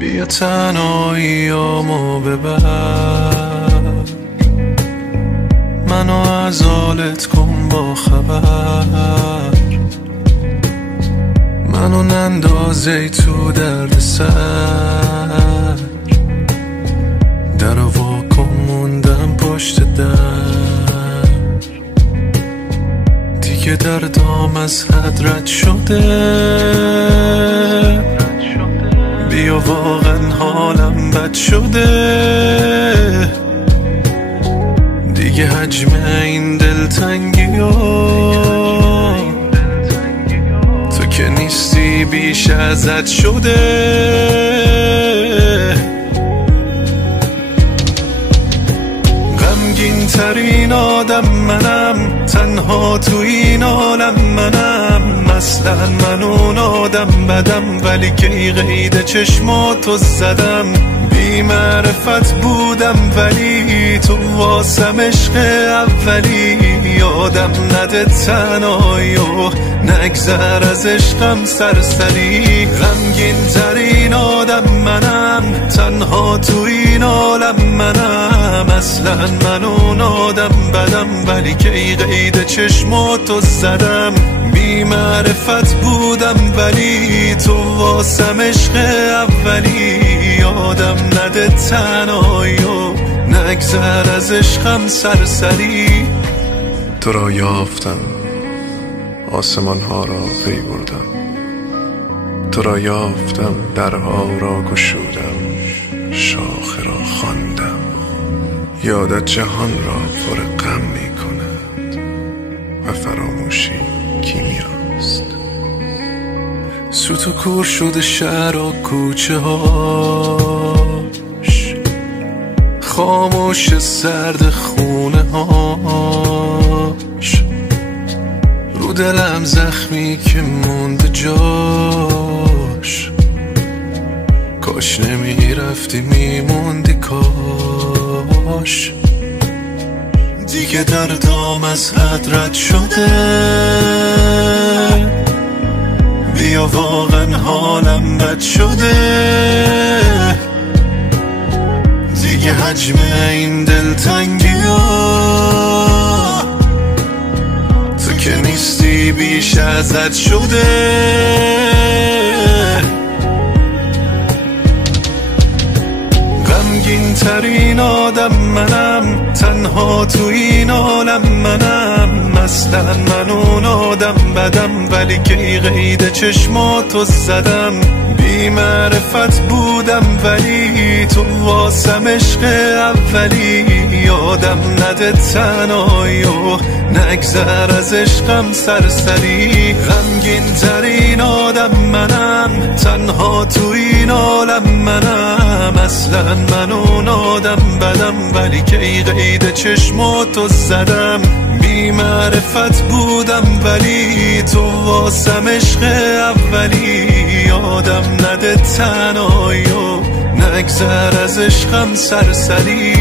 بیا تنهاییامو ببر، منو از حالت کن با خبر، منو نندازی تو درد سر، در واکن موندم پشت در، دیگه دردام از حد رد شده، بیا واقعا حالم بد شده، دیگه حجم این دلتنگی ها تو که نیستی بیش ازت شده. غمگین ترین آدم منم، تنها تو این عالم منم، مثلا من اون آدم بدم، ولی کی قید چشماتو زدم، بی معرفت بودم ولی تو واسم عشق اولی، یادم نده تنهایی و نگذر از عشقم سرسری. غمگین ترین آدم منم، تنها تو این عالم منم، اصلا من اون آدم بدم، ولی کی قید چشماتو زدم، بی معرفت بودم ولی تو واسم عشق اولی، یادم نده تنهایی و نگذر از عشقم سرسری. تو را یافتم، آسمان ها را پی بردم، تو را یافتم، درها را گشودم، شاخه را خواندم، یادت جهان را پر غم می کند و فراموشی کیمیاست. سوت و کور شده شهر و کوچه هاش، خاموش سرد خونه هاش، رو دلم زخمی که مونده جاش، کاش نمی رفتی میموندی کاش، دیگه دردام از حد رد شده، بیا واقعا حالم بد شده، دیگه حجم این دلتنگی ها تو که نیستی بیش ازت شده. غمگین ترین آدم منم، تنها تو این عالم منم، مثلا من اون آدم بدم، ولی کی قید چشماتو زدم، بی معرفت بودم ولی تو واسم عشق اولی، یادم نده تنهایی و نگذر از عشقم سرسری. غمگین ترین آدم منم، تنها تو این عالم منم، اصلا من اون آدم بدم، ولی کی قید چشماتو زدم، بی معرفت بودم ولی تو واسم عشق اولی، یادم نده تنهایی و نگذر از عشقم سرسری.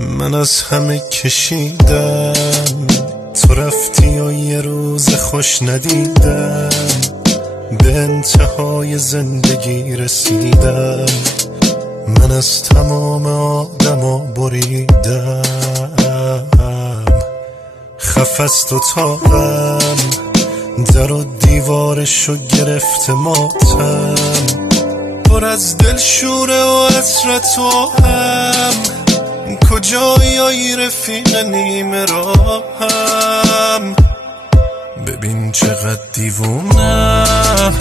من از همه کشیدم، تو رفتی و یه روز خوش ندیدم، به انتهای زندگی رسیدم. من از تمام آدما بریدم، خف است و تاقم، در و دیوارشو گرفته ماتم، پر از دلشوره و حسرت و هم. کجایی ای رفیق نیمه راهم؟ ببین چقدر دیوونم،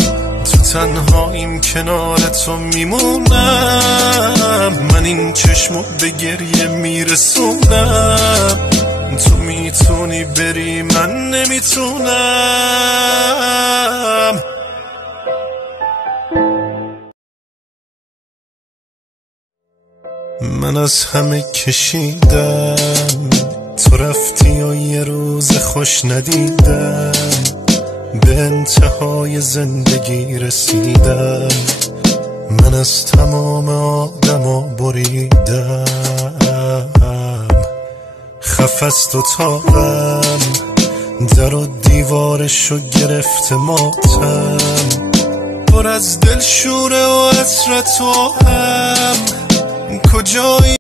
تو تنهاییم کنار تو میمونم. من این چشمو به گریه میرسونم، تو میتونی بری من نمیتونم. من از همه کشیدم، تو رفتی و یه روز خوش ندیدم، به انتهای زندگی رسیدم. من از تمام آدما بریدم، خف است و تاقم، در و دیوارشو گرفته ماتم، پر از دلشوره و حسرت و هم. کجایی